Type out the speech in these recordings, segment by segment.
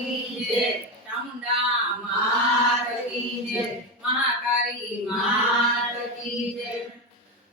કી જય, ચામુંડા માત કી જય, મહાકાળી માત કી જય।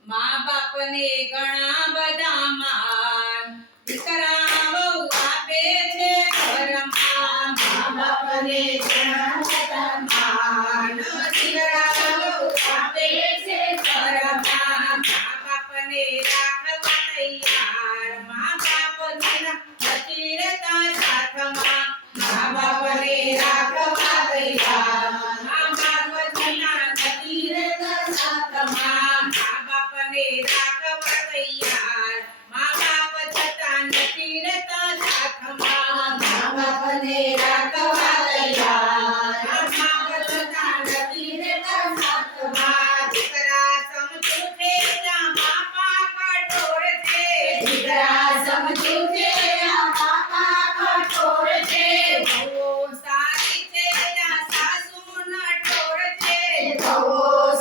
મા બાપને ઘણા બધા માન, દીકરા બહુ આપે છે ઘરમાં। મા બાપને ઘણા બધા માન, દીકરા બહુ આપે છે ઘરમાં। મા બાપને રાખવા તૈયાર, મા બાપ વિના નથી રહેતા સાથમાં। મા બાપને રાખવા તૈયાર, મા બાપ વિના નથી રહેતા સાથમાં। મા બાપને રાખવા તૈયાર, મા બાપ છતાં નથી રહેતા સાથમાં। મા બાપને રાખવા તૈયાર, મા બાપ છતાં નથી રહેતા સાથમાં। દીકરા સમજુ છે ત્યાં બાપા કઠોર છે, દીકરા સમજુ છે ત્યાં બાપા કઠોર છે। બહુ સારી છે ત્યાં સાસુ નઠોર છે, બહુ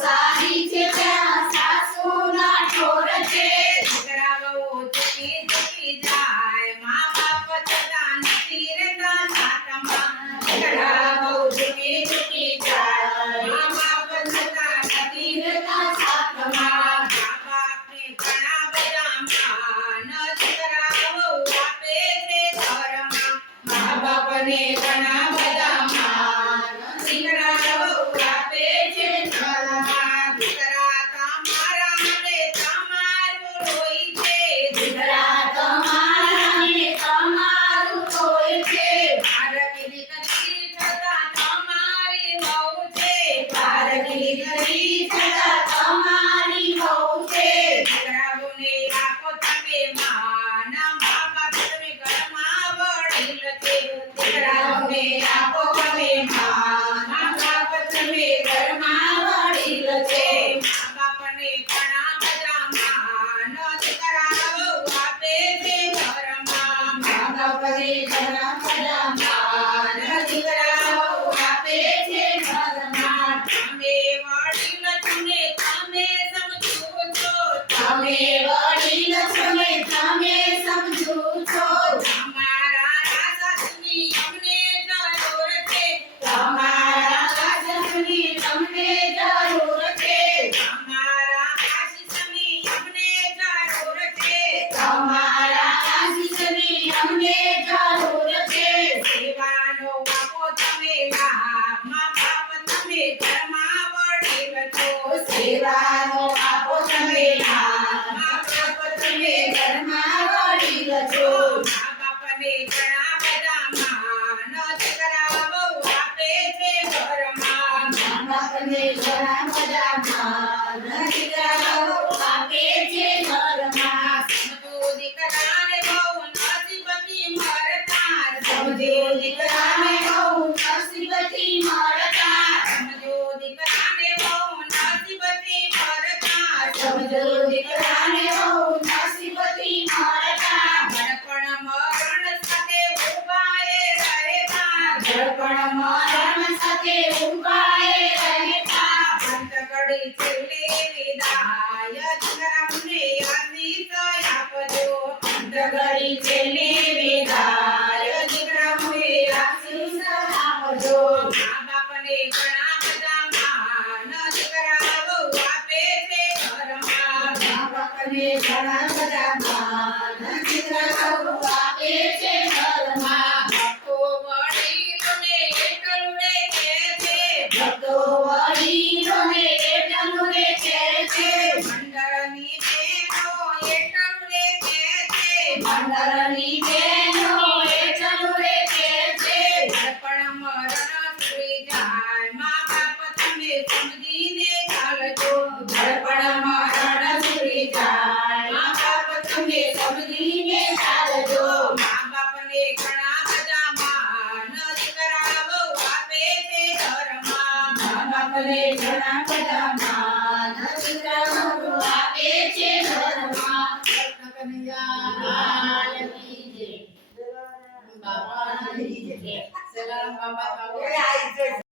સારી છે ત્યાં સાસુ નઠોર છે। દીકરા બહુ ચૂકી ચૂકી જાય, મા બાપ છતાં નથી રહેતા સાથમાં। દીકરા બહુ ચૂકી ચૂકી જાય, મા બાપ છતાં નથી રહેતા સાથમાં। મા બાપને ઘણા બધા માન, દીકરા બહુ આપે છે ઘરમાં। મા બાપને ઘણા બધા માન, દીકરા બહુ આપે છે ઘરમાં। દીકરા તમારા ને તમારું હોય છે, દીકરા તમારા ને તમારું હોય છે। બાળકી દીકરી છતાં તમારી વહુ છે, બાળકી દીકરી છતાં તમારી વહુ છે। દીકરાઓને આપો તમે માન, મા બાપ તમે ઘરમાં વડીલ છે। દીકરાઓને આપો તમે માન, મા બાપ તમે ઘરમાં વડીલ છે। મા બાપને ઘણા બધા માન, દીકરા બહુ આપે છે ઘરમાં। મા બાપને ઘણા બધા માન, દીકરા બહુ આપે છે ઘરમાં। તમે વડીલ છો ને તમે સમજો છો, તમે વડીલ છો ને તમે સમજો છો। તમારા સાસુની અમને જરૂર છે, તમારા સાસુની તમને જરૂર છે। તમારા આશીષની અમને જરૂર છે, તમારા આશીષની અમને જરૂર છે। સેવાનો આપો તમે લાભ, મા બાપ તમે ઘરમાં વડીલ છો। સેવાનો આપો તમે લાભ, મા બાપ તમે ઘરમાં વડીલ છો। મા બાપને ઘણા બધા માન, દીકરા બહુ આપે છે ઘરમાં। મા બાપને ઘણા બધા માન, દીકરા બહુ આપે છે ઘરમાં। સમજો દીકરાને બહુ નસીબથી મળતા, સમજો દીકરાને બહુ નસીબથી મળતા। સમજો દીકરાને બહુ નસીબથી મળતા, સમજો દીકરાને બહુ નસીબથી મળતા। ઘડપણ મરણ સાથે ઊભા એ રહેતા, ઘડપણ મરણ સાથે ઊભા એ રહેતા। અંત ઘડી છેલ્લે વિદાય, દીકરાઓને આશીષ આપજો। અંત ઘડી છેલ્લે વિદાય, દીકરાઓને આશીષ આપજો। મા બાપને ઘણા બધા માન, દીકરા બહુ આપે છે ઘરમાં। મા બાપને ઘણા બધા માન, દીકરા બહુ આપે છે ઘરમાં। ભક્તો વડીલોને એટલું રે કહે છે, ભક્તો વડીલોને એટલું રે કહે છે। મંડળની બહેનો એટલું રે કહે છે, મંડળની